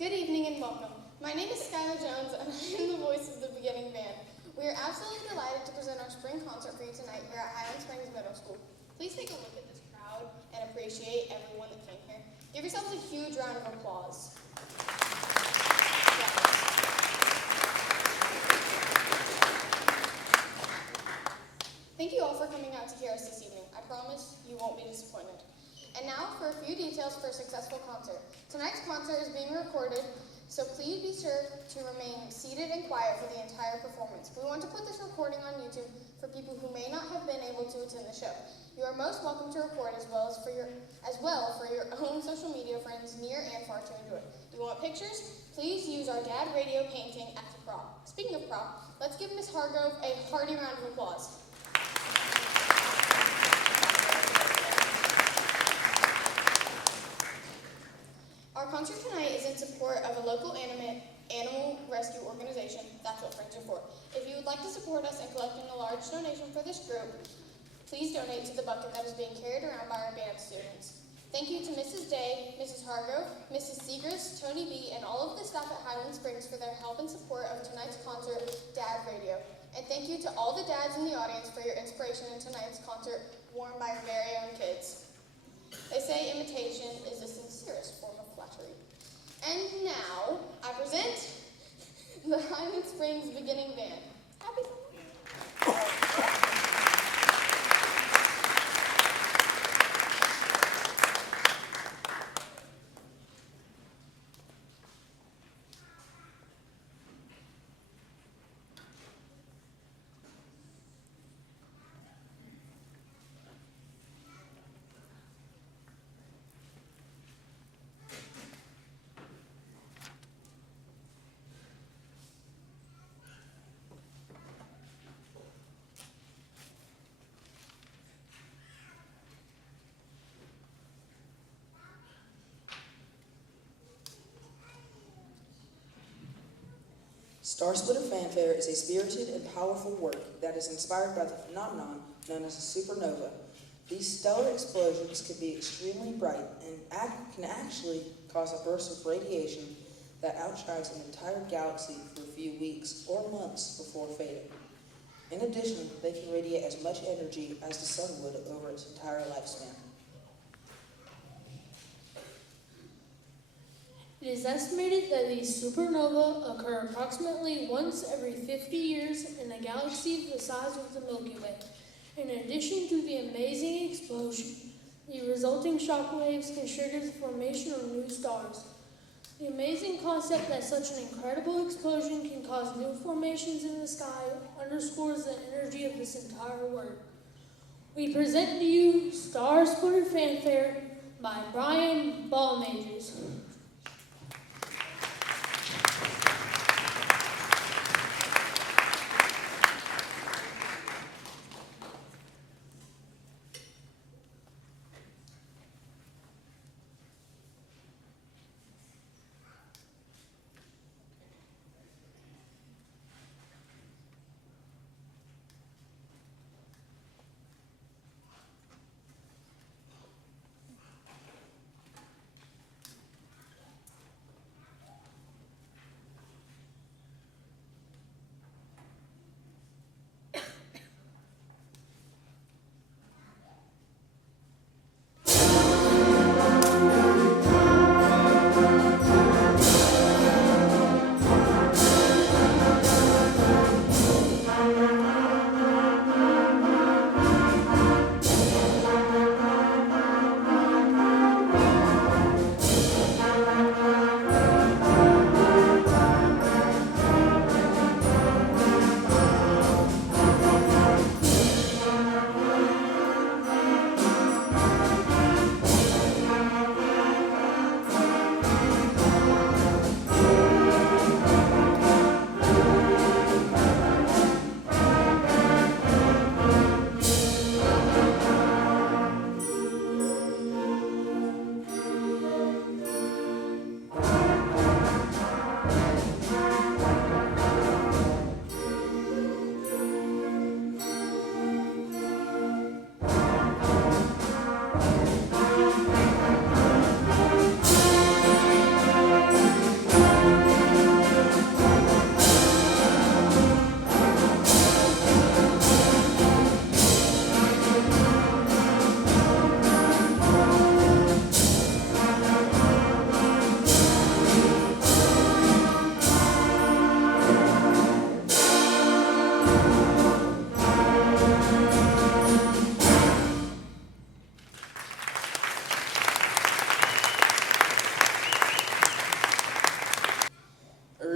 Good evening and welcome. My name is Skylar Jones and I am the voice of the beginning band. We are absolutely delighted to present our spring concert for you tonight here at Highland Springs Middle School. Please take a look at this crowd and appreciate everyone that came here. Give yourselves a huge round of applause. Thank you all for coming out to hear us this evening. I promise you won't be disappointed. And now for a few details for a successful concert. Tonight's concert is being recorded, so please be sure to remain seated and quiet for the entire performance. We want to put this recording on YouTube for people who may not have been able to attend the show. You are most welcome to record as well for your own social media friends near and far to enjoy. Do you want pictures? Please use our Dad Radio painting as a prop. Speaking of prop, let's give Ms. Hargrove a hearty round of applause. Our concert tonight is in support of a local animal rescue organization. That's what Friends are for. If you would like to support us in collecting a large donation for this group, please donate to the bucket that is being carried around by our band students. Thank you to Mrs. Day, Mrs. Hargrove, Mrs. Segrist, Tony B., and all of the staff at Highland Springs for their help and support of tonight's concert, Dad Radio. And thank you to all the dads in the audience for your inspiration in tonight's concert, worn by your very own kids. They say imitation is the sincerest form of flattery. And now, I present the Highland Springs Beginning Band. Happy summer. Star Splitter Fanfare is a spirited and powerful work that is inspired by the phenomenon known as a supernova. These stellar explosions can be extremely bright and can actually cause a burst of radiation that outshines an entire galaxy for a few weeks or months before fading. In addition, they can radiate as much energy as the sun would over its entire lifespan. It is estimated that these supernovae occur approximately once every 50 years in a galaxy the size of the Milky Way. In addition to the amazing explosion, the resulting shock waves can trigger the formation of new stars. The amazing concept that such an incredible explosion can cause new formations in the sky underscores the energy of this entire work. We present to you Star Splitter Fanfare by Brian Ballmajors.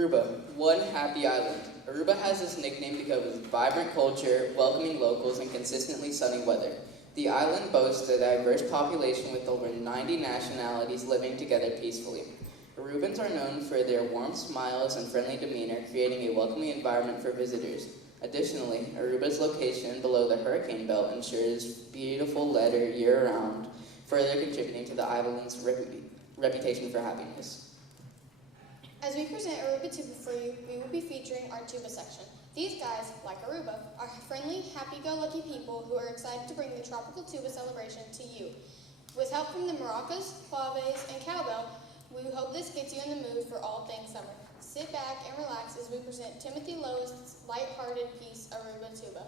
Aruba, one happy island. Aruba has this nickname because of its vibrant culture, welcoming locals, and consistently sunny weather. The island boasts a diverse population with over 90 nationalities living together peacefully. Arubans are known for their warm smiles and friendly demeanor, creating a welcoming environment for visitors. Additionally, Aruba's location below the hurricane belt ensures beautiful weather year-round, further contributing to the island's reputation for happiness. As we present Aruba Tuba for you, we will be featuring our tuba section. These guys, like Aruba, are friendly, happy-go-lucky people who are excited to bring the tropical tuba celebration to you. With help from the maracas, claves, and cowbell, we hope this gets you in the mood for all things summer. Sit back and relax as we present Timothy Lowe's light-hearted piece, Aruba Tuba.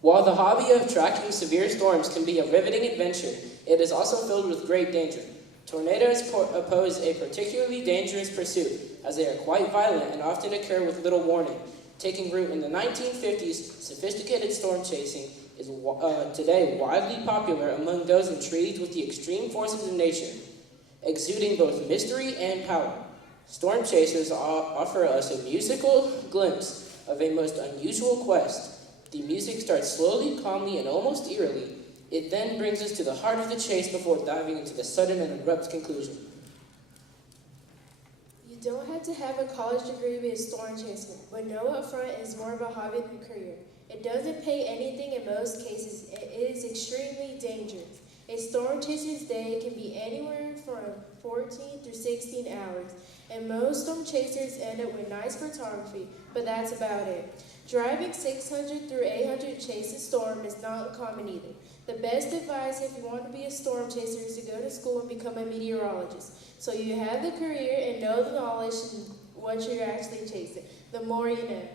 While the hobby of tracking severe storms can be a riveting adventure, it is also filled with great danger. Tornadoes pose a particularly dangerous pursuit, as they are quite violent and often occur with little warning. Taking root in the 1950s, sophisticated storm chasing is today widely popular among those intrigued with the extreme forces of nature, exuding both mystery and power. Storm chasers offer us a musical glimpse of a most unusual quest. The music starts slowly, calmly, and almost eerily. It then brings us to the heart of the chase before diving into the sudden and abrupt conclusion. You don't have to have a college degree to be a storm chaser, but know up front it's more of a hobby than a career. It doesn't pay anything in most cases. It is extremely dangerous. A storm chaser's day can be anywhere from 14 to 16 hours, and most storm chasers end up with nice photography, but that's about it. Driving 600 through 800 to chase a storm is not common either. The best advice if you want to be a storm chaser is to go to school and become a meteorologist. So you have the career and know the knowledge and what you're actually chasing. The more you know.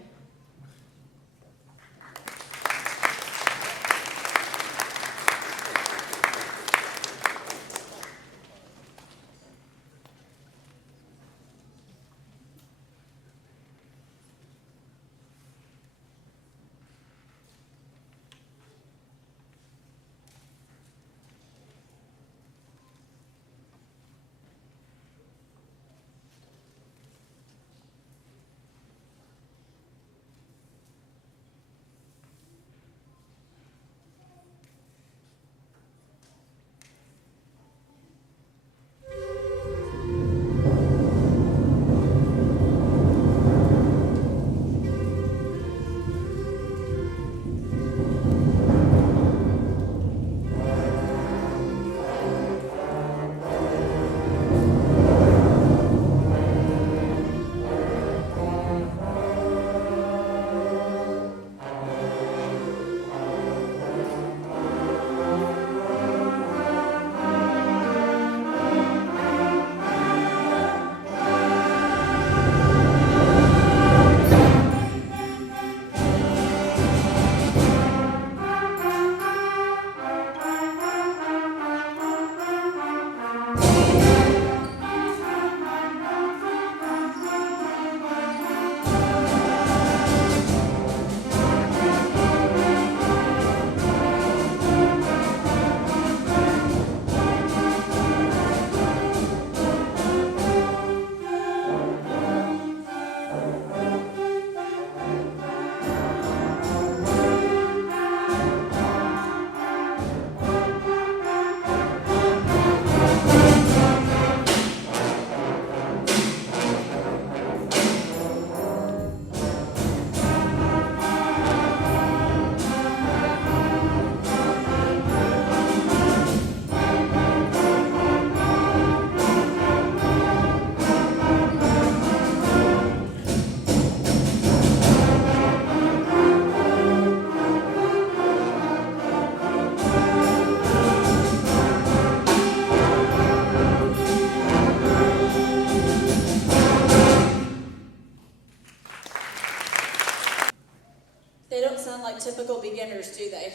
don't sound like typical beginners, do they?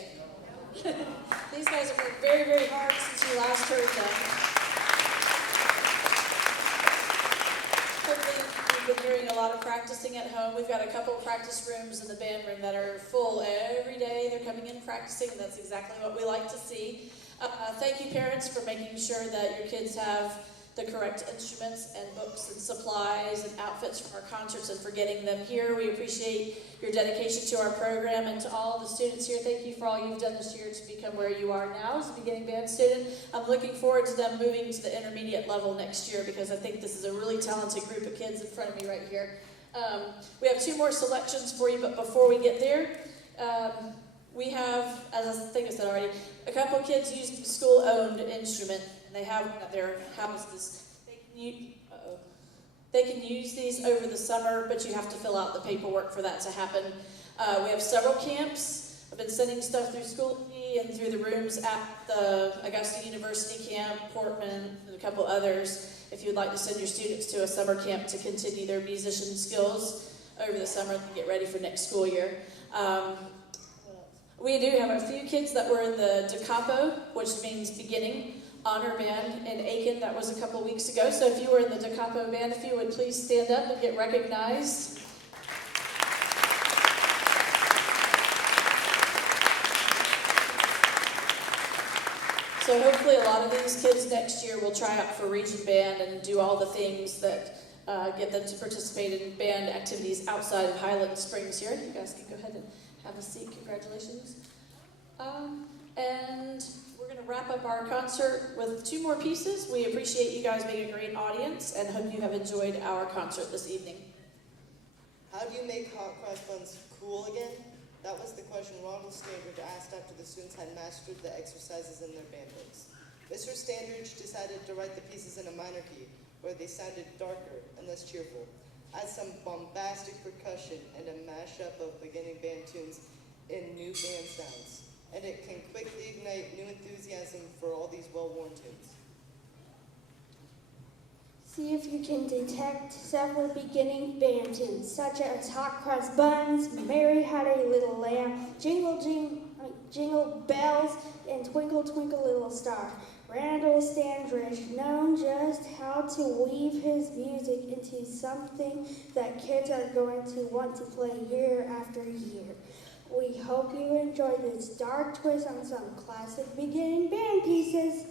These guys have worked very, very hard since you last heard them. Hopefully you've been doing a lot of practicing at home. We've got a couple practice rooms in the band room that are full every day. They're coming in practicing, and that's exactly what we like to see. Thank you, parents, for making sure that your kids have the correct instruments and books and supplies and outfits for our concerts and for getting them here. We appreciate your dedication to our program, and to all the students here, thank you for all you've done this year to become where you are now as a beginning band student. I'm looking forward to them moving to the intermediate level next year, because I think this is a really talented group of kids in front of me right here. We have 2 more selections for you, but before we get there, we have, as I think I said already, a couple of kids using a school-owned instrument, and they have one at their houses. They can use these over the summer, but you have to fill out the paperwork for that to happen. We have several camps. I've been sending stuff through school and through the rooms at the Augusta University camp, Portman, and a couple others. If you'd like to send your students to a summer camp to continue their musician skills over the summer and get ready for next school year. We do have a few kids that were in the Da Capo, which means beginning, honor band in Aiken. That was a couple weeks ago. So if you were in the Da Capo band, if you would please stand up and get recognized. So hopefully a lot of these kids next year will try out for region band and do all the things that get them to participate in band activities outside of Highland Springs here. You guys can go ahead and have a seat. Congratulations. And we're going to wrap up our concert with 2 more pieces. We appreciate you guys being a great audience and hope you have enjoyed our concert this evening. How do you make hot cross buns cool again? That was the question Ronald Standridge asked after the students had mastered the exercises in their band books. Mr. Standridge decided to write the pieces in a minor key, where they sounded darker and less cheerful. Add some bombastic percussion and a mashup of beginning band tunes in new band sounds, and it can quickly ignite new enthusiasm for all these well-worn tunes. See if you can detect several beginning band tunes, such as Hot Cross Buns, Mary Had a Little Lamb, Jingle Bells, and Twinkle Twinkle Little Star. Randall Standridge known just how to weave his music into something that kids are going to want to play year after year. We hope you enjoy this dark twist on some classic beginning band pieces.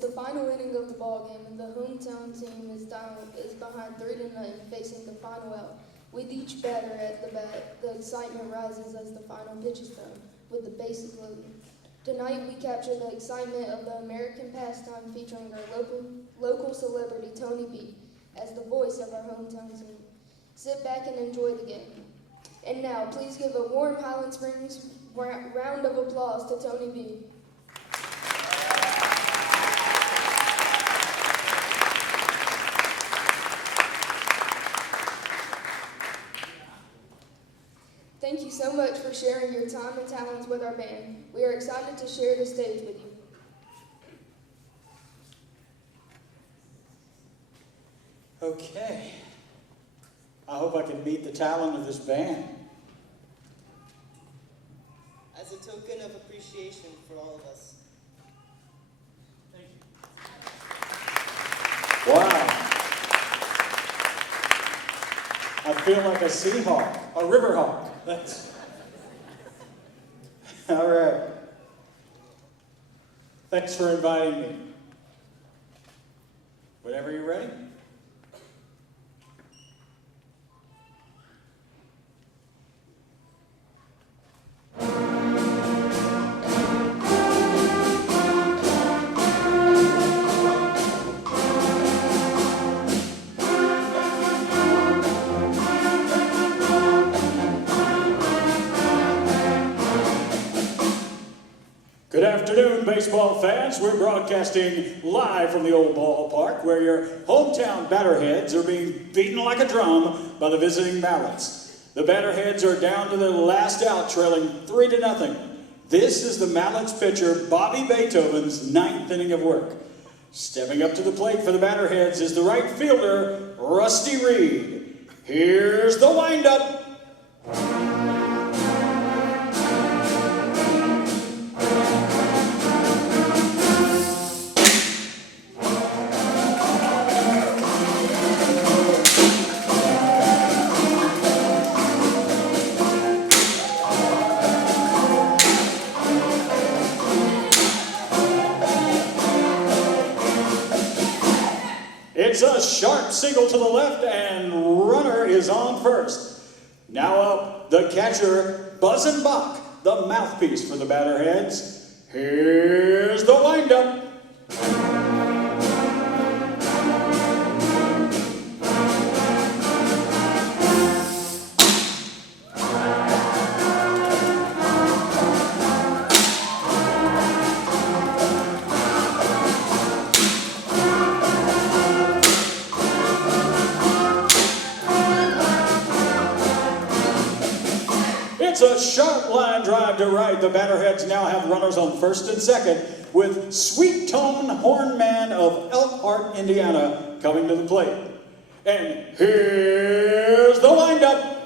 the final inning of the ball game, and the hometown team is behind 3-0, facing the final out. With each batter at the bat, the excitement rises as the final pitch is thrown, with the bases loaded. Tonight, we capture the excitement of the American pastime, featuring our local celebrity Tony B as the voice of our hometown team. Sit back and enjoy the game. And now, please give a warm Highland Springs round of applause to Tony B. Thank you so much for sharing your time and talents with our band. We are excited to share the stage with you. Okay. I hope I can meet the talent of this band. As a token of appreciation for all of us. Wow. I feel like a seahawk, a river hawk. That's all right. Thanks for inviting me. Whenever you're ready. Good afternoon, baseball fans. We're broadcasting live from the old ballpark where your hometown Batterheads are being beaten like a drum by the visiting Mallets. The Batterheads are down to the last out, trailing 3-0. This is the Mallets pitcher, Bobby Beethoven's 9th inning of work. Stepping up to the plate for the Batterheads is the right fielder, Rusty Reed. Here's the windup. It's a sharp single to the left, and runner is on first. Now up, the catcher, Buzzenbach, the mouthpiece for the Batterheads. Here's the windup. It's a sharp line drive to right. The Batterheads now have runners on first and second, with Sweet Tone Hornman of Elkhart, Indiana, coming to the plate. And here's the windup.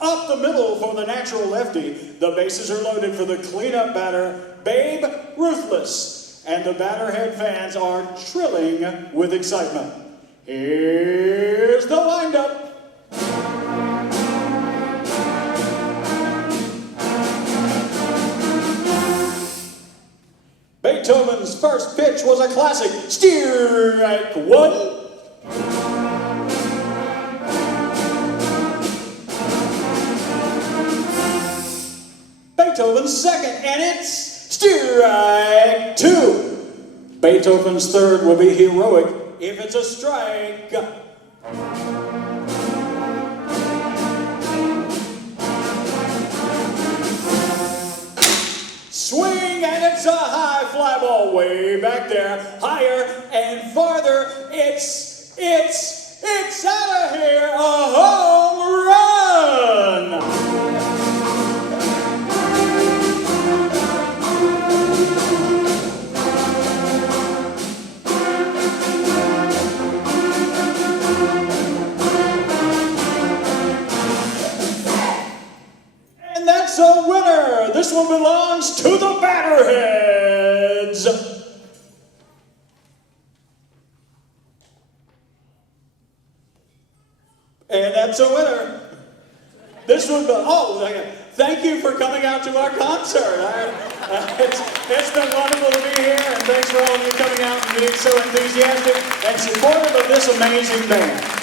Up the middle for the natural lefty. The bases are loaded for the cleanup batter, Babe Ruthless. And the Batterhead fans are trilling with excitement. Here's the windup. Beethoven's first pitch was a classic. Strike one. Beethoven's second, and it's strike two. Beethoven's third will be heroic if it's a strike. Swing, and it's a high fly ball way back there, higher and farther. It's out of here, a home run. winner. This one belongs to the Batterheads. And that's a winner. This one, thank you for coming out to our concert. It's been wonderful to be here, and thanks for all of you coming out and being so enthusiastic and supportive of this amazing band.